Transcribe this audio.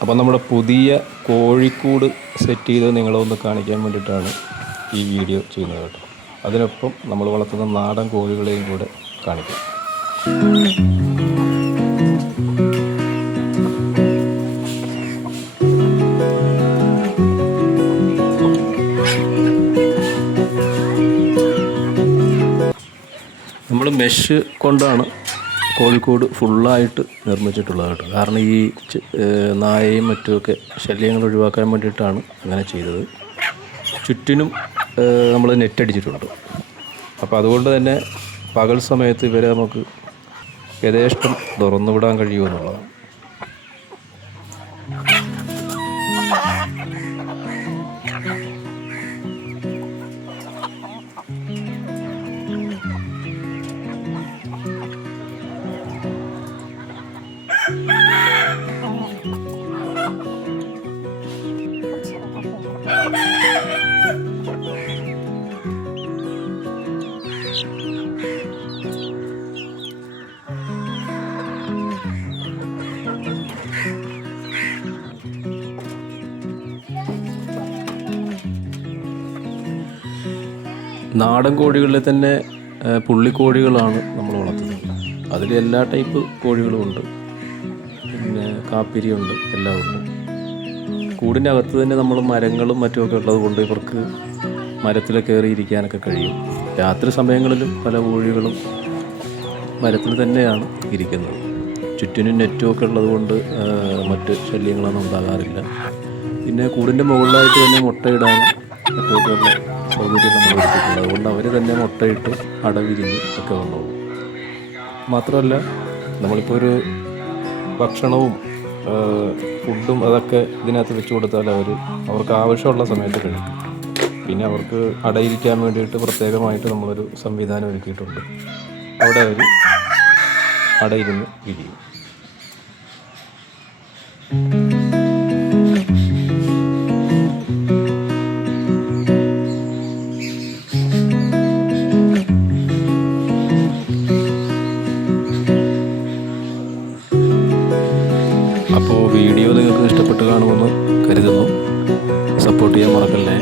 അപ്പോൾ നമ്മുടെ പുതിയ കോഴിക്കൂട് സെറ്റ് ചെയ്ത് നിങ്ങളെ ഒന്ന് കാണിക്കാൻ വേണ്ടിയിട്ടാണ് ഈ വീഡിയോ ചെയ്യുന്നത് കേട്ടോ. അതിനൊപ്പം നമ്മൾ വളർത്തുന്ന നാടൻ കോഴികളെയും കൂടെ കാണിക്കാം. നമ്മൾ മെഷ് കൊണ്ടാണ് കോഴിക്കോട് ഫുള്ളായിട്ട് നിർമ്മിച്ചിട്ടുള്ളത് കേട്ടോ. കാരണം ഈ നായയും മറ്റുമൊക്കെ ശല്യങ്ങൾ ഒഴിവാക്കാൻ വേണ്ടിയിട്ടാണ് അങ്ങനെ ചെയ്തത്. ചുറ്റിനും നമ്മൾ നെറ്റ് അടിച്ചിട്ടുണ്ട്. അപ്പോൾ അതുകൊണ്ട് തന്നെ പകൽ സമയത്ത് ഇവരെ നമുക്ക് യഥേഷ്ടം തുറന്നു വിടാൻ കഴിയുമെന്നുള്ളതാണ്. നാടൻ കോഴികളിൽ തന്നെ പുള്ളിക്കോഴികളാണ് നമ്മൾ വളർത്തുന്നത്. അതിൽ എല്ലാ ടൈപ്പ് കോഴികളും ഉണ്ട്. പിന്നെ കാപ്പിരിയുണ്ട്, എല്ലാം ഉണ്ട്. കൂടിൻ്റെ അകത്ത് തന്നെ നമ്മൾ മരങ്ങളും മറ്റുമൊക്കെ ഉള്ളത് കൊണ്ട് ഇവർക്ക് മരത്തിൽ കയറിയിരിക്കാനൊക്കെ കഴിയും. രാത്രി സമയങ്ങളിലും പല കോഴികളും മരത്തിൽ തന്നെയാണ് ഇരിക്കുന്നത്. ചുറ്റിനും നെറ്റുമൊക്കെ ഉള്ളത് കൊണ്ട് മറ്റ് ശല്യങ്ങളൊന്നും ഉണ്ടാകാറില്ല. പിന്നെ കൂടിൻ്റെ മുകളിലായിട്ട് തന്നെ മുട്ടയിടാനും മറ്റുമൊക്കെയുള്ള സൗകര്യം നമ്മൾ എടുത്തിട്ടുണ്ട്. അതുകൊണ്ട് അവർ തന്നെ മുട്ടയിട്ട് അടവിരിഞ്ഞ് ഒക്കെ വന്നോളും. മാത്രമല്ല നമ്മളിപ്പോൾ ഒരു ഭക്ഷണവും ഫുഡും അതൊക്കെ ഇതിനകത്ത് വെച്ച് കൊടുത്താൽ അവർക്ക് ആവശ്യമുള്ള സമയത്ത് കഴിക്കും. പിന്നെ അവർക്ക് അടയിരിക്കാൻ വേണ്ടിയിട്ട് പ്രത്യേകമായിട്ട് നമ്മളൊരു സംവിധാനം ഒരുക്കിയിട്ടുണ്ട്. അവിടെ അവർ അടയിരുന്ന് വിരിയും. അപ്പോൾ വീഡിയോ നിങ്ങൾക്ക് ഇഷ്ടപ്പെട്ട് കാണുമെന്ന് കരുതുന്നു. സപ്പോർട്ട് ചെയ്യാൻ മറക്കല്ലേ.